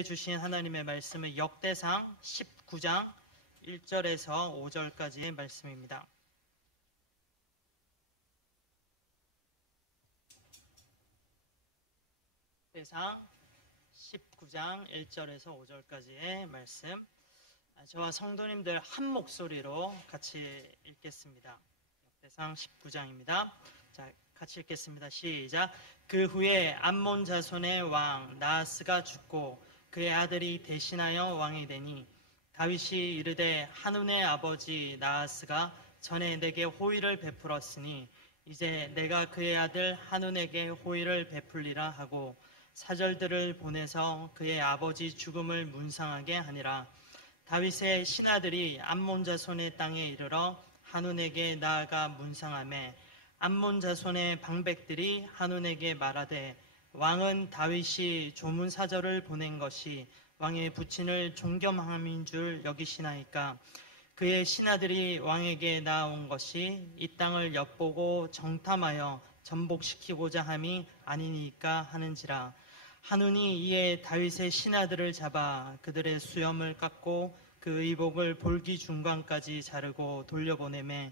주신 하나님의 말씀은 역대상 19장 1절에서 5절까지의 말씀입니다. 역대상 19장 1절에서 5절까지의 말씀, 저와 성도님들 한 목소리로 같이 읽겠습니다. 역대상 19장입니다. 자, 같이 읽겠습니다. 시작. 그 후에 암몬 자손의 왕 나하스가 죽고 그의 아들이 대신하여 왕이 되니 다윗이 이르되 한운의 아버지 나하스가 전에 내게 호의를 베풀었으니 이제 내가 그의 아들 한운에게 호의를 베풀리라 하고 사절들을 보내서 그의 아버지 죽음을 문상하게 하니라. 다윗의 신하들이 암몬 자손의 땅에 이르러 한운에게 나아가 문상하매 암몬 자손의 방백들이 한운에게 말하되 왕은 다윗이 조문사절을 보낸 것이 왕의 부친을 존경함인 줄 여기시나이까. 그의 신하들이 왕에게 나아온 것이 이 땅을 엿보고 정탐하여 전복시키고자 함이 아니니까 하는지라. 한운이 이에 다윗의 신하들을 잡아 그들의 수염을 깎고 그 의복을 볼기 중간까지 자르고 돌려보내매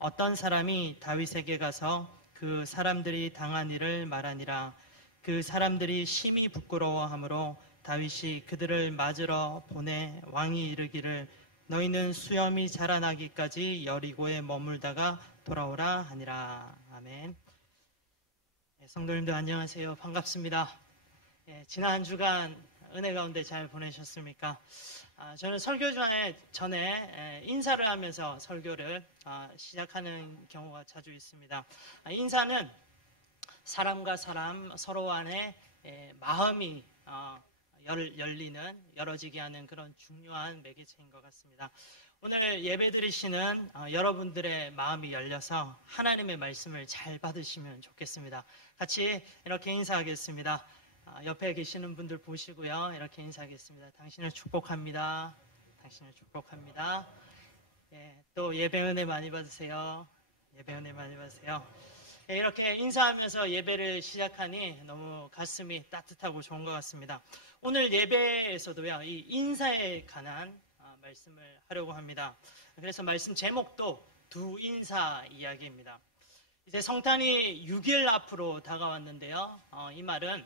어떤 사람이 다윗에게 가서 그 사람들이 당한 일을 말하니라. 그 사람들이 심히 부끄러워하므로 다윗이 그들을 맞으러 보내 왕이 이르기를 너희는 수염이 자라나기까지 여리고에 머물다가 돌아오라 하니라. 아멘. 성도님들 안녕하세요. 반갑습니다. 지난 한 주간 은혜 가운데 잘 보내셨습니까? 저는 설교 전에 인사를 하면서 설교를 시작하는 경우가 자주 있습니다. 인사는 사람과 사람 서로 간에 마음이 열리는, 열어지게 하는 그런 중요한 매개체인 것 같습니다. 오늘 예배 드리시는 여러분들의 마음이 열려서 하나님의 말씀을 잘 받으시면 좋겠습니다. 같이 이렇게 인사하겠습니다. 옆에 계시는 분들 보시고요. 이렇게 인사하겠습니다. 당신을 축복합니다. 당신을 축복합니다. 또 예배 은혜 많이 받으세요. 예배 은혜 많이 받으세요. 이렇게 인사하면서 예배를 시작하니 너무 가슴이 따뜻하고 좋은 것 같습니다. 오늘 예배에서도요, 이 인사에 관한 말씀을 하려고 합니다. 그래서 말씀 제목도 두 인사 이야기입니다. 이제 성탄이 6일 앞으로 다가왔는데요. 이 말은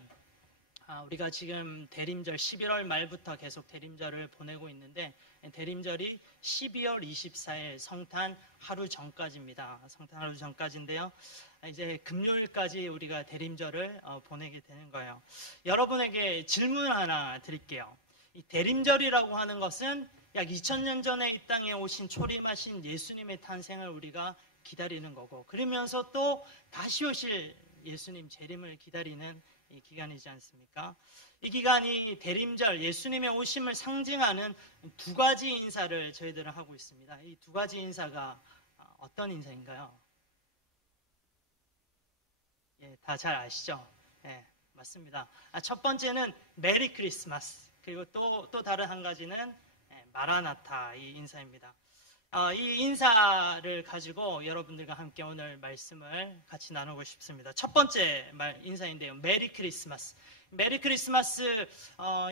우리가 지금 대림절 11월 말부터 계속 대림절을 보내고 있는데 대림절이 12월 24일 성탄 하루 전까지입니다. 성탄 하루 전까지인데요. 이제 금요일까지 우리가 대림절을 보내게 되는 거예요. 여러분에게 질문 하나 드릴게요. 이 대림절이라고 하는 것은 약 2000년 전에 이 땅에 오신 초림하신 예수님의 탄생을 우리가 기다리는 거고, 그러면서 또 다시 오실 예수님 재림을 기다리는 이 기간이지 않습니까? 이 기간이 대림절, 예수님의 오심을 상징하는 두 가지 인사를 저희들은 하고 있습니다. 이 두 가지 인사가 어떤 인사인가요? 다 잘 아시죠? 맞습니다. 첫 번째는 메리 크리스마스, 그리고 또 다른 한 가지는 마라나타, 이 인사입니다. 이 인사를 가지고 여러분들과 함께 오늘 말씀을 같이 나누고 싶습니다. 첫 번째 인사인데요. 메리 크리스마스. 메리 크리스마스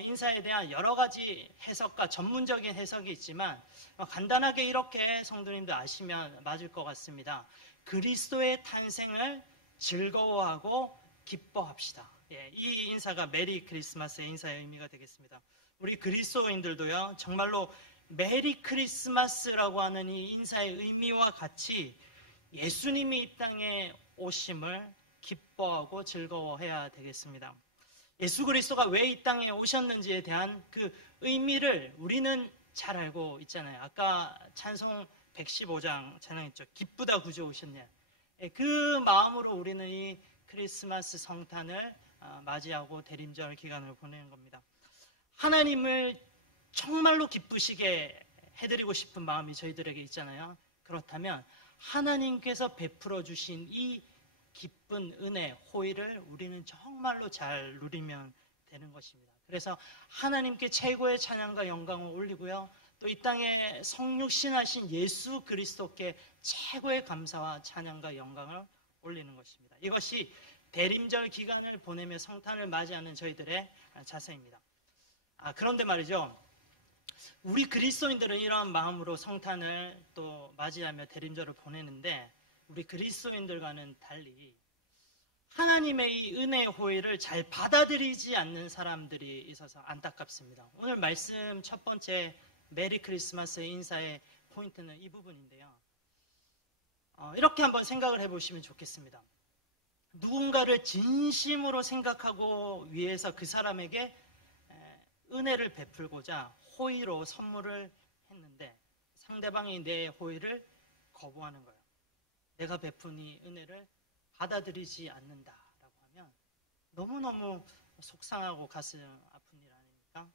인사에 대한 여러 가지 해석과 전문적인 해석이 있지만 간단하게 이렇게 성도님들 아시면 맞을 것 같습니다. 그리스도의 탄생을 즐거워하고 기뻐합시다. 이 인사가 메리 크리스마스의 인사의 의미가 되겠습니다. 우리 그리스도인들도요, 정말로 메리 크리스마스라고 하는 이 인사의 의미와 같이 예수님이 이 땅에 오심을 기뻐하고 즐거워해야 되겠습니다. 예수 그리스도가 왜 이 땅에 오셨는지에 대한 그 의미를 우리는 잘 알고 있잖아요. 아까 찬송 115장 찬양했죠. 기쁘다 구주 오셨네. 그 마음으로 우리는 이 크리스마스 성탄을 맞이하고 대림절 기간을 보내는 겁니다. 하나님을 정말로 기쁘시게 해드리고 싶은 마음이 저희들에게 있잖아요. 그렇다면 하나님께서 베풀어 주신 이 기쁜 은혜, 호의를 우리는 정말로 잘 누리면 되는 것입니다. 그래서 하나님께 최고의 찬양과 영광을 올리고요, 또 이 땅에 성육신하신 예수 그리스도께 최고의 감사와 찬양과 영광을 올리는 것입니다. 이것이 대림절 기간을 보내며 성탄을 맞이하는 저희들의 자세입니다. 그런데 말이죠. 우리 그리스도인들은 이런 마음으로 성탄을 또 맞이하며 대림절을 보내는데 우리 그리스도인들과는 달리 하나님의 이 은혜의 호의를 잘 받아들이지 않는 사람들이 있어서 안타깝습니다. 오늘 말씀 첫 번째 메리 크리스마스 인사의 포인트는 이 부분인데요. 이렇게 한번 생각을 해보시면 좋겠습니다. 누군가를 진심으로 생각하고 위해서 그 사람에게 은혜를 베풀고자 호의로 선물을 했는데 상대방이 내 호의를 거부하는 거예요. 내가 베푼 이 은혜를 받아들이지 않는다라고 하면 너무너무 속상하고 가슴 아픈 일 아닙니까?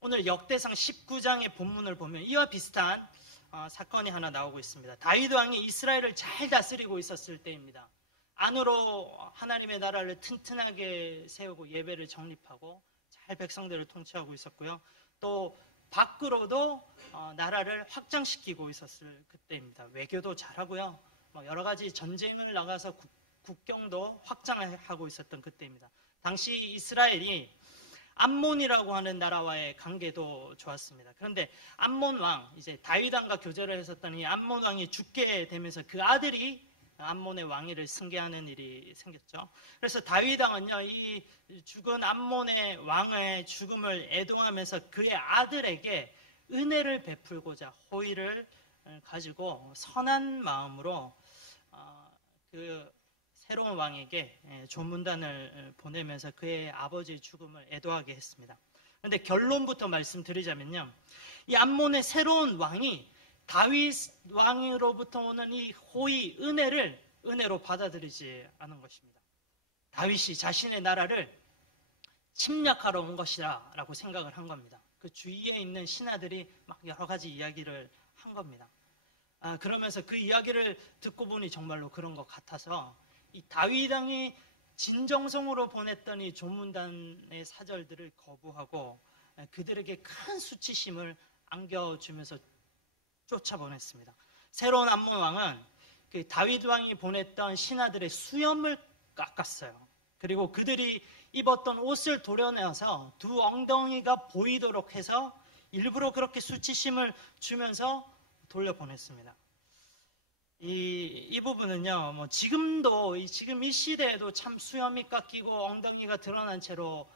오늘 역대상 19장의 본문을 보면 이와 비슷한 사건이 하나 나오고 있습니다. 다윗 왕이 이스라엘을 잘 다스리고 있었을 때입니다. 안으로 하나님의 나라를 튼튼하게 세우고 예배를 정립하고 잘 백성들을 통치하고 있었고요. 또 밖으로도 나라를 확장시키고 있었을 그때입니다. 외교도 잘하고요. 여러 가지 전쟁을 나가서 국경도 확장하고 있었던 그때입니다. 당시 이스라엘이 암몬이라고 하는 나라와의 관계도 좋았습니다. 그런데 암몬 왕, 이제 다윗 왕과 교제를 했었던 이 암몬 왕이 죽게 되면서 그 아들이 암몬의 왕위를 승계하는 일이 생겼죠. 그래서 다윗 왕은요, 이 죽은 암몬의 왕의 죽음을 애동하면서 그의 아들에게 은혜를 베풀고자 호의를 가지고 선한 마음으로 그 새로운 왕에게 조문단을 보내면서 그의 아버지의 죽음을 애도하게 했습니다. 그런데 결론부터 말씀드리자면요, 이 암몬의 새로운 왕이 다윗 왕으로부터 오는 이 호의, 은혜를 은혜로 받아들이지 않은 것입니다. 다윗이 자신의 나라를 침략하러 온 것이라 라고 생각을 한 겁니다. 그 주위에 있는 신하들이 막 여러 가지 이야기를 한 겁니다. 그러면서 그 이야기를 듣고 보니 정말로 그런 것 같아서 이 다윗 왕이 진정성으로 보냈던 이 조문단의 사절들을 거부하고 그들에게 큰 수치심을 안겨주면서 쫓아보냈습니다. 새로운 암몬 왕은 그 다윗 왕이 보냈던 신하들의 수염을 깎았어요. 그리고 그들이 입었던 옷을 도려내어서 두 엉덩이가 보이도록 해서 일부러 그렇게 수치심을 주면서 돌려보냈습니다. 이 부분은요, 지금 이 시대에도 참 수염이 깎이고 엉덩이가 드러난 채로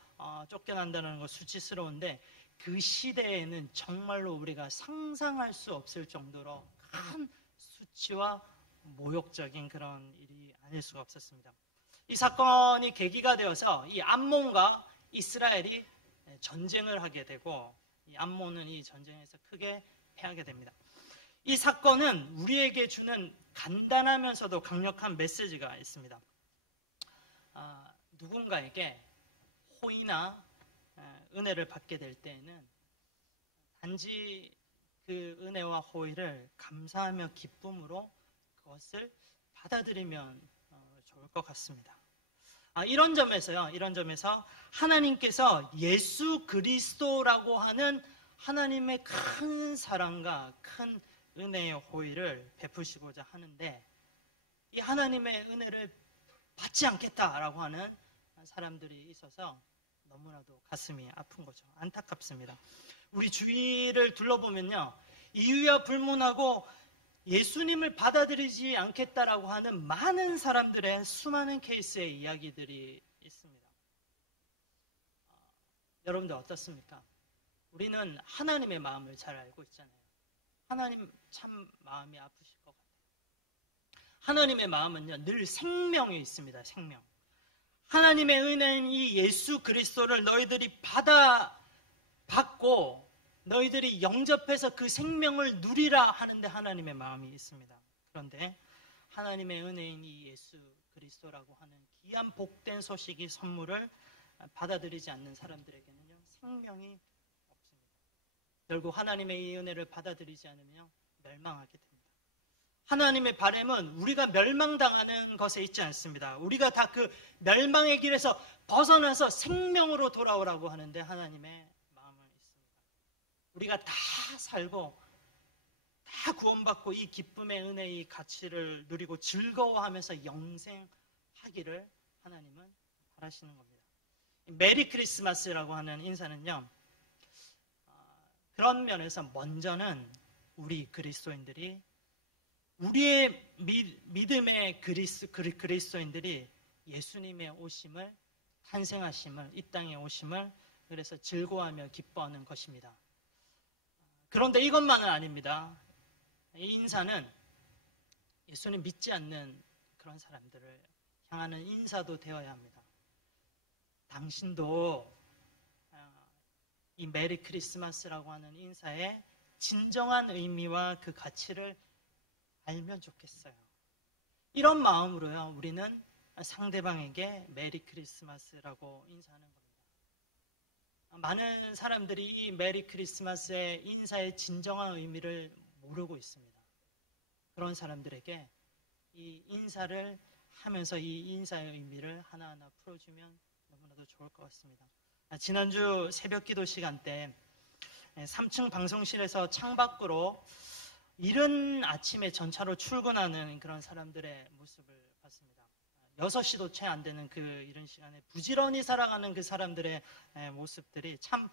쫓겨난다는 거 수치스러운데 그 시대에는 정말로 우리가 상상할 수 없을 정도로 큰 수치와 모욕적인 그런 일이 아닐 수가 없었습니다. 이 사건이 계기가 되어서 이 암몬과 이스라엘이 전쟁을 하게 되고 이 암몬은 이 전쟁에서 크게 패하게 됩니다. 이 사건은 우리에게 주는 간단하면서도 강력한 메시지가 있습니다. 누군가에게 호의나 은혜를 받게 될 때에는 단지 그 은혜와 호의를 감사하며 기쁨으로 그것을 받아들이면 좋을 것 같습니다. 이런 점에서 하나님께서 예수 그리스도라고 하는 하나님의 큰 사랑과 큰 은혜의 호의를 베푸시고자 하는데 이 하나님의 은혜를 받지 않겠다라고 하는 사람들이 있어서 너무나도 가슴이 아픈 거죠. 안타깝습니다. 우리 주위를 둘러보면요, 이유야 불문하고 예수님을 받아들이지 않겠다라고 하는 많은 사람들의 수많은 케이스의 이야기들이 있습니다. 여러분들 어떻습니까? 우리는 하나님의 마음을 잘 알고 있잖아요. 하나님 참 마음이 아프실 것 같아요. 하나님의 마음은요, 늘 생명이 있습니다. 생명. 하나님의 은혜인 이 예수 그리스도를 너희들이 받고 너희들이 영접해서 그 생명을 누리라 하는데 하나님의 마음이 있습니다. 그런데 하나님의 은혜인 이 예수 그리스도라고 하는 귀한 복된 소식이 선물을 받아들이지 않는 사람들에게는요, 생명이 없습니다. 결국 하나님의 이 은혜를 받아들이지 않으면 멸망하게 됩니다. 하나님의 바람은 우리가 멸망당하는 것에 있지 않습니다. 우리가 다 그 멸망의 길에서 벗어나서 생명으로 돌아오라고 하는데 하나님의 마음은 있습니다. 우리가 다 살고 다 구원받고 이 기쁨의 은혜의 가치를 누리고 즐거워하면서 영생하기를 하나님은 바라시는 겁니다. 메리 크리스마스라고 하는 인사는요, 그런 면에서 먼저는 우리 그리스도인들이, 우리의 믿음의 그리스도인들이 예수님의 오심을, 탄생하심을, 이 땅에 오심을 그래서 즐거워하며 기뻐하는 것입니다. 그런데 이것만은 아닙니다. 이 인사는 예수님 믿지 않는 그런 사람들을 향하는 인사도 되어야 합니다. 당신도 이 메리 크리스마스라고 하는 인사의 진정한 의미와 그 가치를 알면 좋겠어요. 이런 마음으로요, 우리는 상대방에게 메리 크리스마스라고 인사하는 겁니다. 많은 사람들이 이 메리 크리스마스의 인사의 진정한 의미를 모르고 있습니다. 그런 사람들에게 이 인사를 하면서 이 인사의 의미를 하나하나 풀어주면 너무나도 좋을 것 같습니다. 지난주 새벽 기도 시간 때 3층 방송실에서 창밖으로 이른 아침에 전차로 출근하는 그런 사람들의 모습을 봤습니다. 6시도 채 안 되는 그 이른 시간에 부지런히 살아가는 그 사람들의 모습들이 참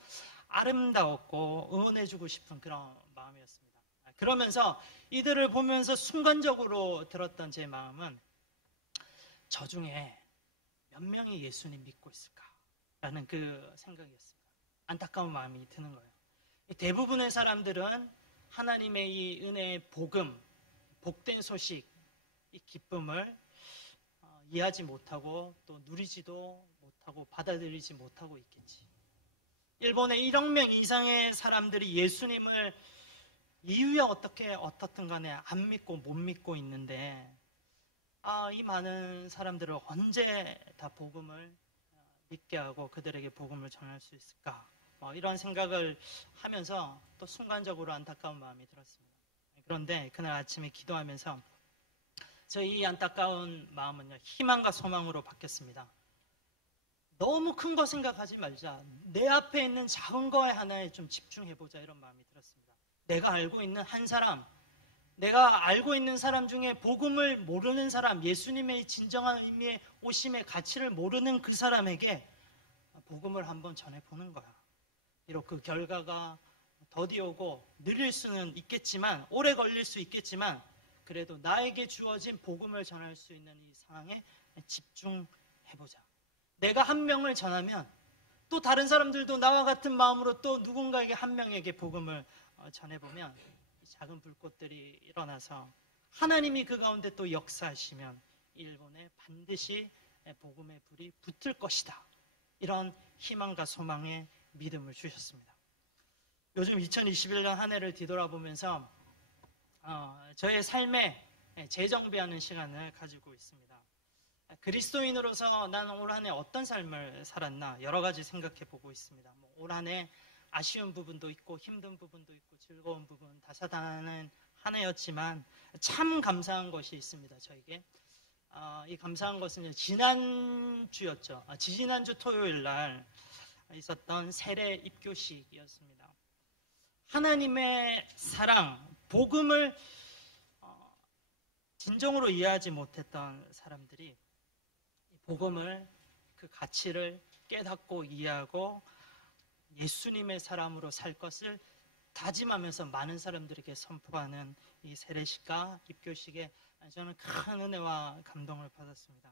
아름다웠고 응원해주고 싶은 그런 마음이었습니다. 그러면서 이들을 보면서 순간적으로 들었던 제 마음은, 저 중에 몇 명이 예수님 믿고 있을까라는 그 생각이었습니다. 안타까운 마음이 드는 거예요. 대부분의 사람들은 하나님의 이 은혜의 복음, 복된 소식, 이 기쁨을 이해하지 못하고 또 누리지도 못하고 받아들이지 못하고 있겠지. 일본에 1억 명 이상의 사람들이 예수님을 이유야 어떻든 간에 안 믿고 못 믿고 있는데, 이 많은 사람들을 언제 다 복음을 믿게 하고 그들에게 복음을 전할 수 있을까? 이런 생각을 하면서 또 순간적으로 안타까운 마음이 들었습니다. 그런데 그날 아침에 기도하면서 저희 이 안타까운 마음은요, 희망과 소망으로 바뀌었습니다. 너무 큰 거 생각하지 말자. 내 앞에 있는 작은 거에 하나에 좀 집중해보자, 이런 마음이 들었습니다. 내가 알고 있는 한 사람, 내가 알고 있는 사람 중에 복음을 모르는 사람, 예수님의 진정한 의미의 오심의 가치를 모르는 그 사람에게 복음을 한번 전해보는 거야. 비록 그 결과가 더디오고 느릴 수는 있겠지만, 오래 걸릴 수 있겠지만, 그래도 나에게 주어진 복음을 전할 수 있는 이 상황에 집중해보자. 내가 한 명을 전하면 또 다른 사람들도 나와 같은 마음으로 또 누군가에게 한 명에게 복음을 전해보면 이 작은 불꽃들이 일어나서 하나님이 그 가운데 또 역사하시면 일본에 반드시 복음의 불이 붙을 것이다. 이런 희망과 소망의 믿음을 주셨습니다. 요즘 2021년 한 해를 뒤돌아보면서 저의 삶에 재정비하는 시간을 가지고 있습니다. 그리스도인으로서 나는 올 한 해 어떤 삶을 살았나 여러 가지 생각해 보고 있습니다. 올 한 해 아쉬운 부분도 있고 힘든 부분도 있고 즐거운 부분 다사다난한 한 해였지만 참 감사한 것이 있습니다. 저에게 이 감사한 것은 지난주였죠. 지난주 토요일 날 있었던 세례 입교식이었습니다. 하나님의 사랑, 복음을 진정으로 이해하지 못했던 사람들이 복음을, 그 가치를 깨닫고 이해하고 예수님의 사람으로 살 것을 다짐하면서 많은 사람들에게 선포하는 이 세례식과 입교식에 저는 큰 은혜와 감동을 받았습니다.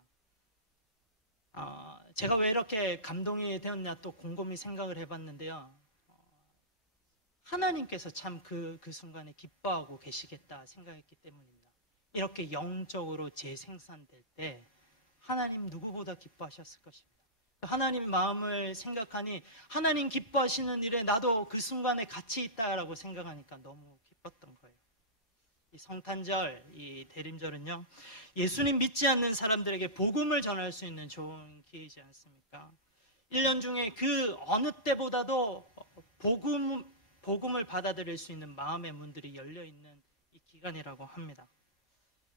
제가 왜 이렇게 감동이 되었냐 또 곰곰이 생각을 해봤는데요. 하나님께서 참 그 순간에 기뻐하고 계시겠다 생각했기 때문입니다. 이렇게 영적으로 재생산될 때 하나님 누구보다 기뻐하셨을 것입니다. 하나님 마음을 생각하니 하나님 기뻐하시는 일에 나도 그 순간에 같이 있다라고 생각하니까 너무 기뻤던 거예요. 이 성탄절, 이 대림절은요, 예수님 믿지 않는 사람들에게 복음을 전할 수 있는 좋은 기회이지 않습니까? 1년 중에 그 어느 때보다도 복음을 받아들일 수 있는 마음의 문들이 열려있는 이 기간이라고 합니다.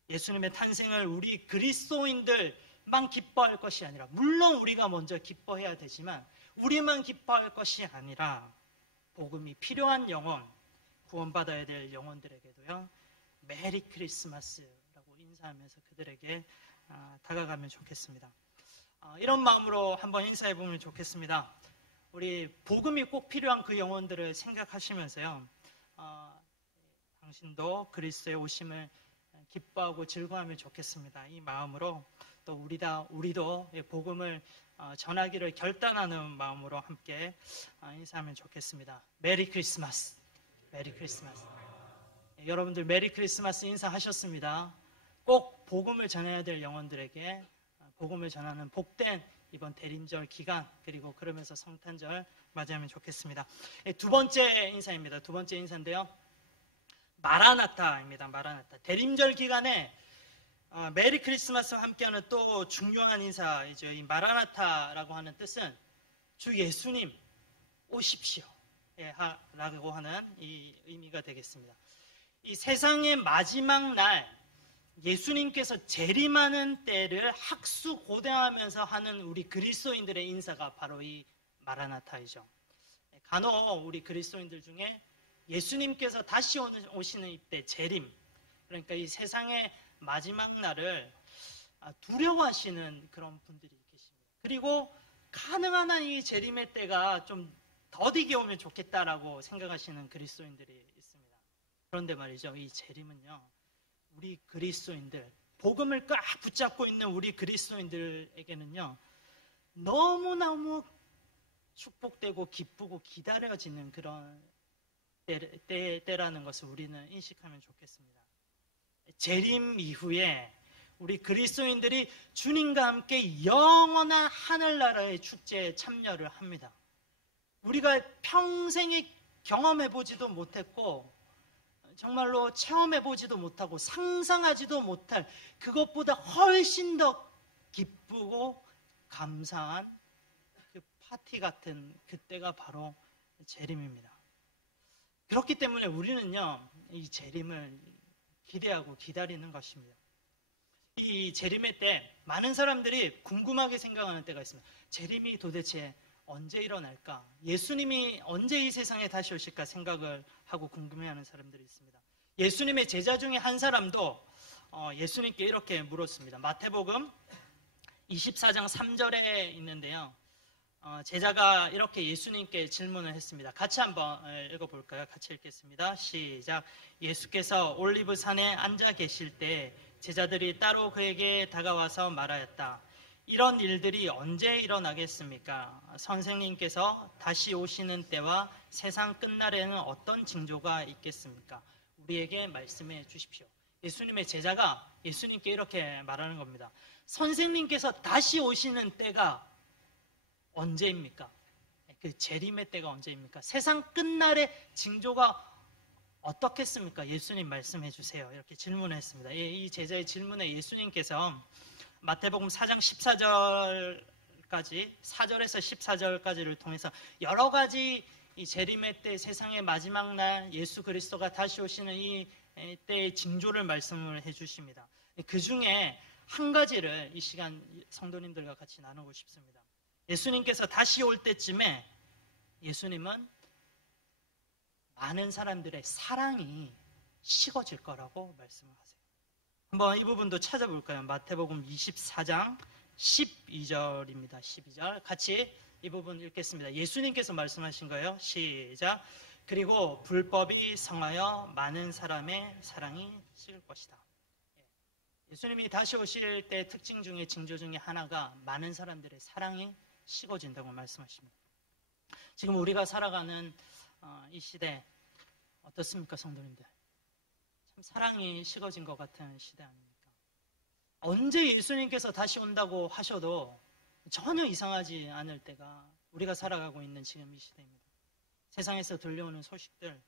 예수님의 탄생을 우리 그리스도인들만 기뻐할 것이 아니라, 물론 우리가 먼저 기뻐해야 되지만 우리만 기뻐할 것이 아니라 복음이 필요한 영혼, 구원받아야 될 영혼들에게도요, 메리 크리스마스라고 인사하면서 그들에게 다가가면 좋겠습니다. 이런 마음으로 한번 인사해 보면 좋겠습니다. 우리 복음이 꼭 필요한 그 영혼들을 생각하시면서요. 당신도 그리스도의 오심을 기뻐하고 즐거워하면 좋겠습니다. 이 마음으로 또 우리도 복음을 전하기를 결단하는 마음으로 함께 인사하면 좋겠습니다. 메리 크리스마스. 메리 크리스마스. 여러분들 메리 크리스마스 인사하셨습니다. 꼭 복음을 전해야 될 영혼들에게 복음을 전하는 복된 이번 대림절 기간, 그리고 그러면서 성탄절 맞이하면 좋겠습니다. 두 번째 인사입니다. 두 번째 인사인데요, 마라나타입니다. 마라나타. 대림절 기간에 메리 크리스마스와 함께하는 또 중요한 인사이죠. 이 마라나타라고 하는 뜻은 주 예수님 오십시오 라고 하는 이 의미가 되겠습니다. 이 세상의 마지막 날 예수님께서 재림하는 때를 학수고대하면서 하는 우리 그리스도인들의 인사가 바로 이 마라나타이죠. 간혹 우리 그리스도인들 중에 예수님께서 다시 오시는 이때 재림, 그러니까 이 세상의 마지막 날을 두려워하시는 그런 분들이 계십니다. 그리고 가능한 한 이 재림의 때가 좀 더디게 오면 좋겠다라고 생각하시는 그리스도인들이 있습니다. 그런데 말이죠, 이 재림은요, 우리 그리스도인들, 복음을 꽉 붙잡고 있는 우리 그리스도인들에게는요, 너무너무 축복되고 기쁘고 기다려지는 그런 때라는 것을 우리는 인식하면 좋겠습니다. 재림 이후에 우리 그리스도인들이 주님과 함께 영원한 하늘나라의 축제에 참여를 합니다. 우리가 평생에 경험해보지도 못했고 정말로 체험해보지도 못하고 상상하지도 못할 그것보다 훨씬 더 기쁘고 감사한 그 파티 같은 그때가 바로 재림입니다. 그렇기 때문에 우리는요, 이 재림을 기대하고 기다리는 것입니다. 이 재림의 때 많은 사람들이 궁금하게 생각하는 때가 있습니다. 재림이 도대체 언제 일어날까? 예수님이 언제 이 세상에 다시 오실까 생각을 하고 궁금해하는 사람들이 있습니다. 예수님의 제자 중에 한 사람도 예수님께 이렇게 물었습니다. 마태복음 24장 3절에 있는데요, 제자가 이렇게 예수님께 질문을 했습니다. 같이 한번 읽어볼까요? 같이 읽겠습니다. 시작. 예수께서 올리브산에 앉아 계실 때 제자들이 따로 그에게 다가와서 말하였다. 이런 일들이 언제 일어나겠습니까? 선생님께서 다시 오시는 때와 세상 끝날에는 어떤 징조가 있겠습니까? 우리에게 말씀해 주십시오. 예수님의 제자가 예수님께 이렇게 말하는 겁니다. 선생님께서 다시 오시는 때가 언제입니까? 그 재림의 때가 언제입니까? 세상 끝날의 징조가 어떻겠습니까? 예수님 말씀해 주세요. 이렇게 질문을 했습니다. 이 제자의 질문에 예수님께서 마태복음 4장 14절까지 4절에서 14절까지를 통해서 여러 가지 이 재림의 때, 세상의 마지막 날 예수 그리스도가 다시 오시는 이 때의 징조를 말씀을 해 주십니다. 그 중에 한 가지를 이 시간 성도님들과 같이 나누고 싶습니다. 예수님께서 다시 올 때쯤에 예수님은 많은 사람들의 사랑이 식어질 거라고 말씀을 하세요. 한번 이 부분도 찾아볼까요? 마태복음 24장 12절입니다. 12절 같이 이 부분 읽겠습니다. 예수님께서 말씀하신 거예요. 시작. 그리고 불법이 성하여 많은 사람의 사랑이 식을 것이다. 예수님이 다시 오실 때 특징 중에 징조 중에 하나가 많은 사람들의 사랑이 식어진다고 말씀하십니다. 지금 우리가 살아가는 이 시대 어떻습니까, 성도님들? 참 사랑이 식어진 것 같은 시대 아닙니까? 언제 예수님께서 다시 온다고 하셔도 전혀 이상하지 않을 때가 우리가 살아가고 있는 지금 이 시대입니다. 세상에서 들려오는 소식들,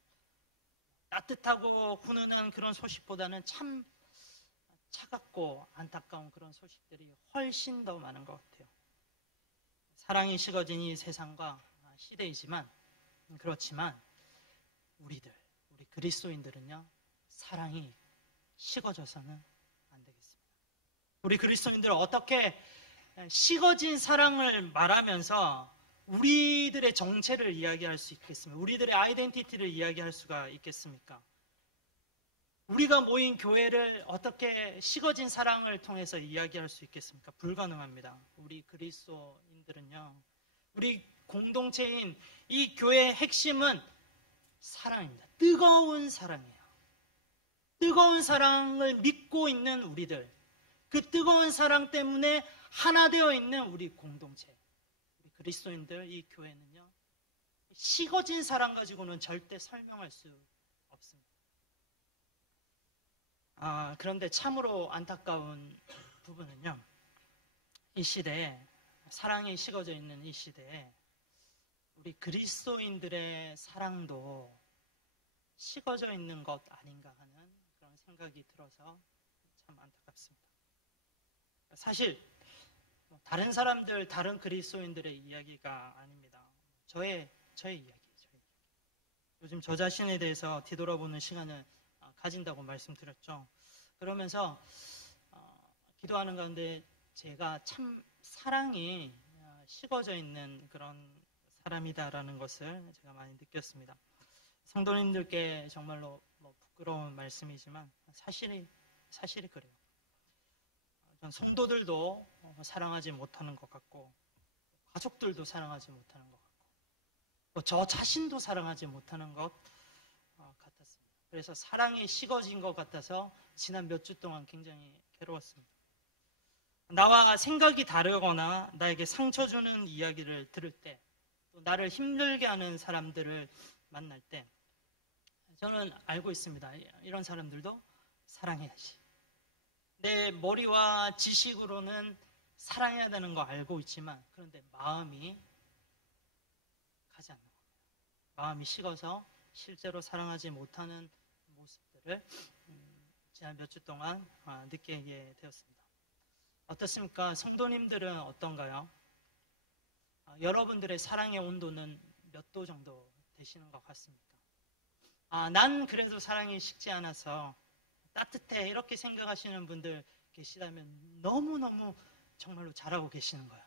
따뜻하고 훈훈한 그런 소식보다는 참 차갑고 안타까운 그런 소식들이 훨씬 더 많은 것 같아요. 사랑이 식어진 이 세상과 시대이지만, 그렇지만 우리 그리스도인들은요, 사랑이 식어져서는 안 되겠습니다. 우리 그리스도인들은 어떻게 식어진 사랑을 말하면서 우리들의 정체를 이야기할 수 있겠습니까? 우리들의 아이덴티티를 이야기할 수가 있겠습니까? 우리가 모인 교회를 어떻게 식어진 사랑을 통해서 이야기할 수 있겠습니까? 불가능합니다. 우리 그리스도인들은요, 우리 공동체인 이 교회의 핵심은 사랑입니다. 뜨거운 사랑이에요. 뜨거운 사랑을 믿고 있는 우리들, 그 뜨거운 사랑 때문에 하나 되어 있는 우리 공동체, 우리 그리스도인들, 이 교회는요, 식어진 사랑 가지고는 절대 설명할 수 없습니다. 그런데 참으로 안타까운 부분은요, 이 시대에, 사랑이 식어져 있는 이 시대에 우리 그리스도인들의 사랑도 식어져 있는 것 아닌가 하는 그런 생각이 들어서 참 안타깝습니다. 사실 다른 사람들, 다른 그리스도인들의 이야기가 아닙니다. 저의 이야기예요. 요즘 저 자신에 대해서 뒤돌아보는 시간을 가진다고 말씀드렸죠. 그러면서 기도하는 가운데 제가 참 사랑이 식어져 있는 그런 사람이다라는 것을 제가 많이 느꼈습니다. 성도님들께 정말로 부끄러운 말씀이지만 사실이 그래요. 전 성도들도 사랑하지 못하는 것 같고, 가족들도 사랑하지 못하는 것 같고, 저 자신도 사랑하지 못하는 것 같았습니다. 그래서 사랑이 식어진 것 같아서 지난 몇 주 동안 굉장히 괴로웠습니다. 나와 생각이 다르거나 나에게 상처 주는 이야기를 들을 때, 또 나를 힘들게 하는 사람들을 만날 때 저는 알고 있습니다. 이런 사람들도 사랑해야지. 내 머리와 지식으로는 사랑해야 되는 거 알고 있지만, 그런데 마음이 가지 않는 겁니다. 마음이 식어서 실제로 사랑하지 못하는 모습들을 지난 몇 주 동안 느끼게 되었습니다. 어떻습니까? 성도님들은 어떤가요? 여러분들의 사랑의 온도는 몇 도 정도 되시는 것 같습니까? 난 그래도 사랑이 식지 않아서 따뜻해, 이렇게 생각하시는 분들 계시다면 너무너무 정말로 잘하고 계시는 거예요.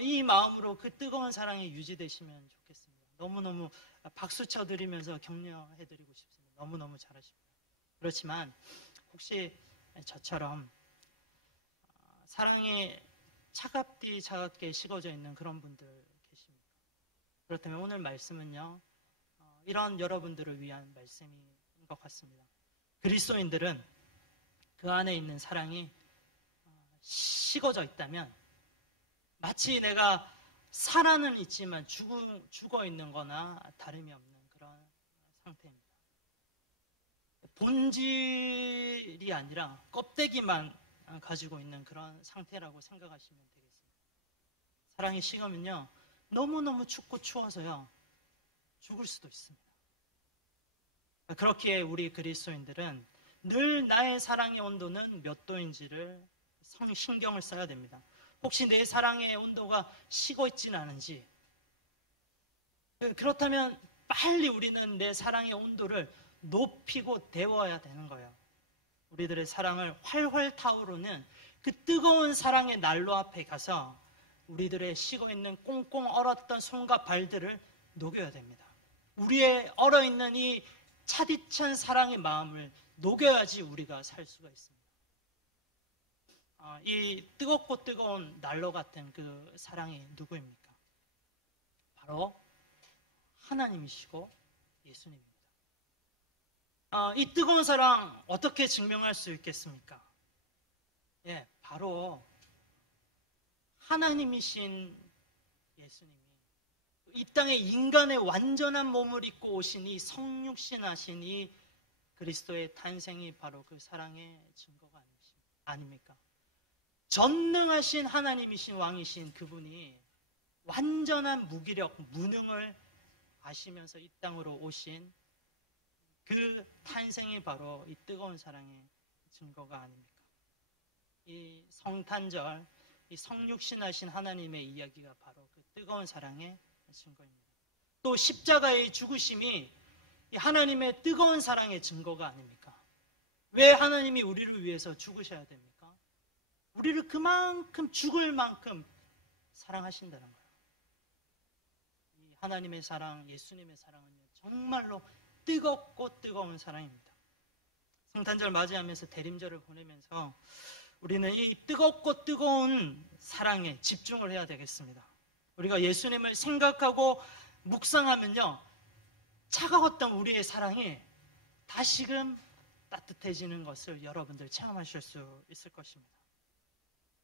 이 마음으로 그 뜨거운 사랑이 유지되시면 좋겠습니다. 너무너무 박수 쳐드리면서 격려해드리고 싶습니다. 너무너무 잘하십니다. 그렇지만 혹시 저처럼 사랑이 차갑게 식어져 있는 그런 분들 계십니까? 그렇다면 오늘 말씀은요, 이런 여러분들을 위한 말씀인 것 같습니다. 그리스도인들은 그 안에 있는 사랑이 식어져 있다면 마치 내가 살아는 있지만 죽어 있는 거나 다름이 없는 그런 상태입니다. 본질이 아니라 껍데기만 가지고 있는 그런 상태라고 생각하시면 되겠습니다. 사랑이 식으면요, 너무너무 춥고 추워서요, 죽을 수도 있습니다. 그렇기에 우리 그리스도인들은 늘 나의 사랑의 온도는 몇 도인지를 신경을 써야 됩니다. 혹시 내 사랑의 온도가 식어 있지는 않은지, 그렇다면 빨리 우리는 내 사랑의 온도를 높이고 데워야 되는 거예요. 우리들의 사랑을 활활 타오르는 그 뜨거운 사랑의 난로 앞에 가서 우리들의 식어있는 꽁꽁 얼었던 손과 발들을 녹여야 됩니다. 우리의 얼어있는 이 차디찬 사랑의 마음을 녹여야지 우리가 살 수가 있습니다. 이 뜨겁고 뜨거운 난로 같은 그 사랑이 누구입니까? 바로 하나님이시고 예수님입니다. 이 뜨거운 사랑 어떻게 증명할 수 있겠습니까? 바로 하나님이신 예수님이 이 땅에 인간의 완전한 몸을 입고 오신 이 성육신하신 이 그리스도의 탄생이 바로 그 사랑의 증거가 아닙니까? 전능하신 하나님이신 왕이신 그분이 완전한 무기력, 무능을 아시면서 이 땅으로 오신 그 탄생이 바로 이 뜨거운 사랑의 증거가 아닙니까? 이 성탄절, 이 성육신하신 하나님의 이야기가 바로 그 뜨거운 사랑의 증거입니다. 또 십자가의 죽으심이 이 하나님의 뜨거운 사랑의 증거가 아닙니까? 왜 하나님이 우리를 위해서 죽으셔야 됩니까? 우리를 그만큼 죽을 만큼 사랑하신다는 거예요. 이 하나님의 사랑, 예수님의 사랑은요, 정말로 뜨겁고 뜨거운 사랑입니다. 성탄절 맞이하면서 대림절을 보내면서 우리는 이 뜨겁고 뜨거운 사랑에 집중을 해야 되겠습니다. 우리가 예수님을 생각하고 묵상하면요, 차가웠던 우리의 사랑이 다시금 따뜻해지는 것을 여러분들 체험하실 수 있을 것입니다.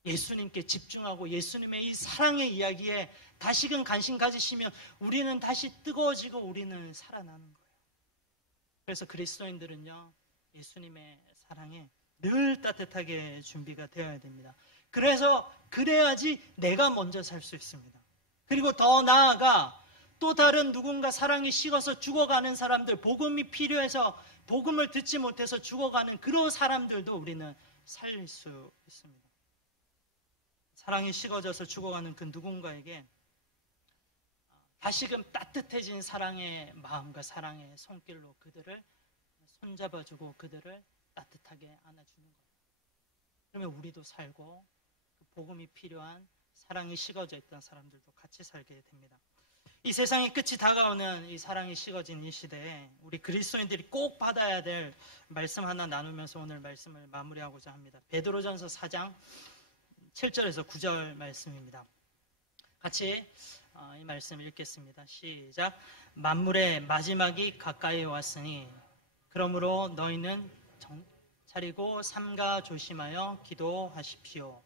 예수님께 집중하고 예수님의 이 사랑의 이야기에 다시금 관심 가지시면 우리는 다시 뜨거워지고 우리는 살아나는 거예요. 그래서 그리스도인들은요, 예수님의 사랑에 늘 따뜻하게 준비가 되어야 됩니다. 그래야지 내가 먼저 살 수 있습니다. 그리고 더 나아가 또 다른 누군가 사랑이 식어서 죽어가는 사람들, 복음이 필요해서 복음을 듣지 못해서 죽어가는 그런 사람들도 우리는 살릴 수 있습니다. 사랑이 식어져서 죽어가는 그 누군가에게 다시금 따뜻해진 사랑의 마음과 사랑의 손길로 그들을 손잡아주고 그들을 따뜻하게 안아주는 거예요. 그러면 우리도 살고 그 복음이 필요한 사랑이 식어져 있던 사람들도 같이 살게 됩니다. 이 세상의 끝이 다가오는 이 사랑이 식어진 이 시대에 우리 그리스도인들이 꼭 받아야 될 말씀 하나 나누면서 오늘 말씀을 마무리하고자 합니다. 베드로전서 4장 7절에서 9절 말씀입니다. 같이 이 말씀 읽겠습니다. 시작. 만물의 마지막이 가까이 왔으니 그러므로 너희는 차리고 삼가 조심하여 기도하십시오.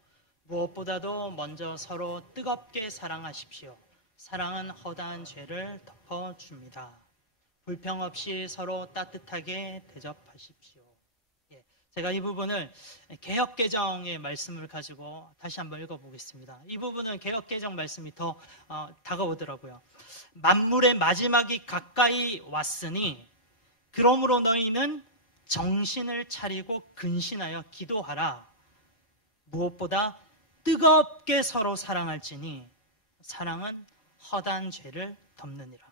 무엇보다도 먼저 서로 뜨겁게 사랑하십시오. 사랑은 허다한 죄를 덮어줍니다. 불평 없이 서로 따뜻하게 대접하십시오. 제가 이 부분을 개역개정의 말씀을 가지고 다시 한번 읽어보겠습니다. 이 부분은 개역개정 말씀이 더 다가오더라고요. 만물의 마지막이 가까이 왔으니 그러므로 너희는 정신을 차리고 근신하여 기도하라. 무엇보다 뜨겁게 서로 사랑할지니 사랑은 허다한 죄를 덮느니라.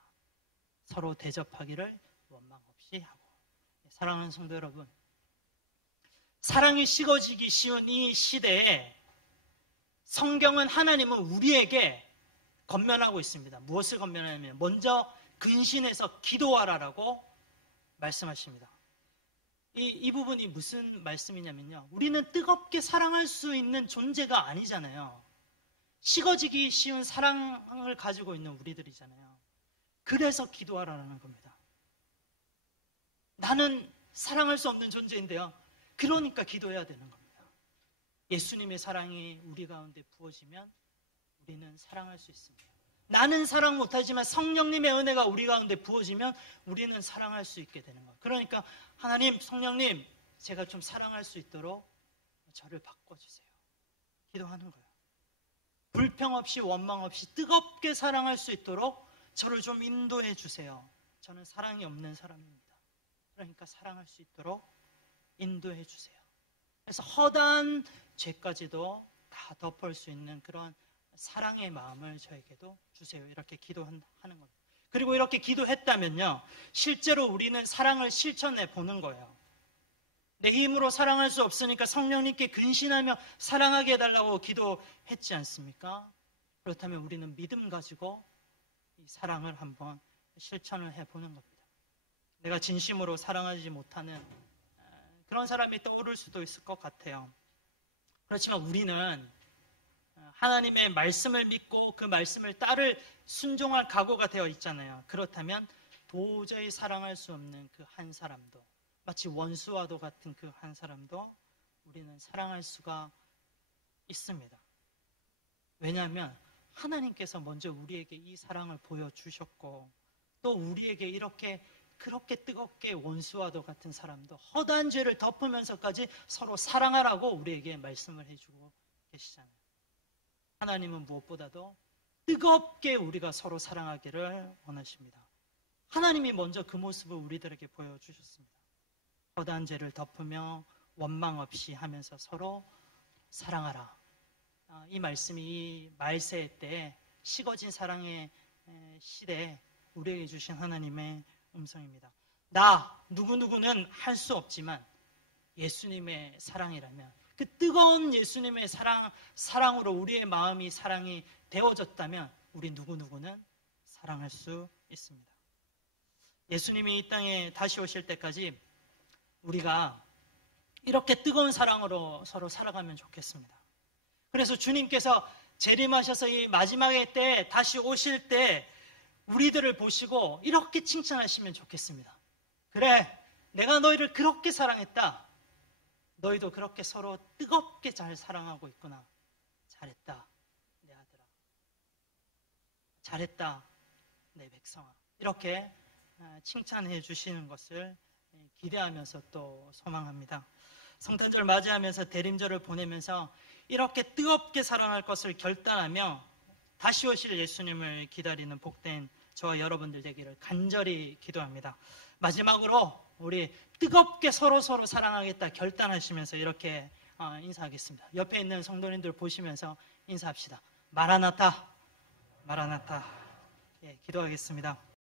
서로 대접하기를 원망 없이 하고. 사랑하는 성도 여러분, 사랑이 식어지기 쉬운 이 시대에 성경은 하나님은 우리에게 권면하고 있습니다. 무엇을 권면하냐면 먼저 근신해서 기도하라라고 말씀하십니다. 이 부분이 무슨 말씀이냐면요, 우리는 뜨겁게 사랑할 수 있는 존재가 아니잖아요. 식어지기 쉬운 사랑을 가지고 있는 우리들이잖아요. 그래서 기도하라는 겁니다. 나는 사랑할 수 없는 존재인데요, 그러니까 기도해야 되는 겁니다. 예수님의 사랑이 우리 가운데 부어지면 우리는 사랑할 수 있습니다. 나는 사랑 못하지만 성령님의 은혜가 우리 가운데 부어지면 우리는 사랑할 수 있게 되는 거예요. 그러니까 하나님, 성령님, 제가 좀 사랑할 수 있도록 저를 바꿔주세요. 기도하는 거예요. 불평 없이 원망 없이 뜨겁게 사랑할 수 있도록 저를 좀 인도해 주세요. 저는 사랑이 없는 사람입니다. 그러니까 사랑할 수 있도록 인도해 주세요. 그래서 허다한 죄까지도 다 덮을 수 있는 그런 사랑의 마음을 저에게도 주세요. 이렇게 기도하는 겁니다. 그리고 이렇게 기도했다면요, 실제로 우리는 사랑을 실천해 보는 거예요. 내 힘으로 사랑할 수 없으니까 성령님께 근신하며 사랑하게 해달라고 기도했지 않습니까? 그렇다면 우리는 믿음 가지고 이 사랑을 한번 실천을 해보는 겁니다. 내가 진심으로 사랑하지 못하는 그런 사람이 떠오를 수도 있을 것 같아요. 그렇지만 우리는 하나님의 말씀을 믿고 그 말씀을 따를 순종할 각오가 되어 있잖아요. 그렇다면 도저히 사랑할 수 없는 그 한 사람도, 마치 원수와도 같은 그 한 사람도 우리는 사랑할 수가 있습니다. 왜냐하면 하나님께서 먼저 우리에게 이 사랑을 보여주셨고, 또 우리에게 그렇게 뜨겁게 원수와도 같은 사람도 허다한 죄를 덮으면서까지 서로 사랑하라고 우리에게 말씀을 해주고 계시잖아요. 하나님은 무엇보다도 뜨겁게 우리가 서로 사랑하기를 원하십니다. 하나님이 먼저 그 모습을 우리들에게 보여주셨습니다. 허다한 죄를 덮으며 원망 없이 하면서 서로 사랑하라. 이 말씀이 이 말세의 때에 식어진 사랑의 시대에 우리에게 주신 하나님의 음성입니다. 나 누구누구는 할 수 없지만 예수님의 사랑이라면, 그 뜨거운 예수님의 사랑으로 우리의 마음이 사랑이 되어졌다면 우리 누구누구는 사랑할 수 있습니다. 예수님이 이 땅에 다시 오실 때까지 우리가 이렇게 뜨거운 사랑으로 서로 살아가면 좋겠습니다. 그래서 주님께서 재림하셔서 이 마지막의 때 다시 오실 때 우리들을 보시고 이렇게 칭찬하시면 좋겠습니다. 그래, 내가 너희를 그렇게 사랑했다. 너희도 그렇게 서로 뜨겁게 잘 사랑하고 있구나. 잘했다, 내 아들아. 잘했다, 내 백성아. 이렇게 칭찬해 주시는 것을 기대하면서 또 소망합니다. 성탄절 맞이하면서 대림절을 보내면서 이렇게 뜨겁게 사랑할 것을 결단하며 다시 오실 예수님을 기다리는 복된 저와 여러분들 되기를 간절히 기도합니다. 마지막으로 우리 뜨겁게 서로 사랑하겠다 결단하시면서 이렇게 인사하겠습니다. 옆에 있는 성도님들 보시면서 인사합시다. 마라나타, 마라나타. 예, 기도하겠습니다.